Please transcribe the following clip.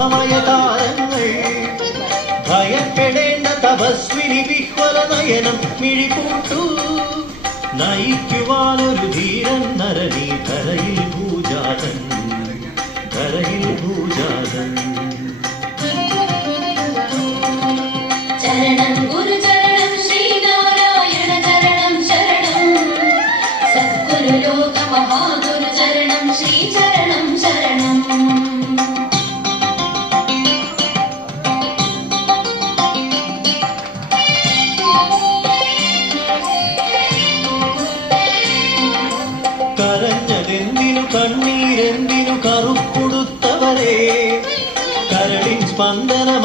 ശുഭമയ താരങ്ങൾ ഭയപ്പെടേണ്ട തപസ്വിനി വിഹ്വല നയനം മിഴിപൂട്ടു നയിക്കുവാനൊരു ധീരൻ നരനീ ധരയിൽ ഭൂജാതൻ ധരയിൽ ഭൂജാതൻ ചരണം ഗുരു ചരണം ശ്രീനാരായണ ചരണം ശരണം സദ്ഗുരു ലോക മഹാഗുരു ചരണം ശ്രീ ചരണം ശരണം കരഞ്ഞതെന്തിനു കണ്ണീരെന്തിനു കറുപ്പുടുത്തവരെ കരളിൻ സ്പന്ദനമ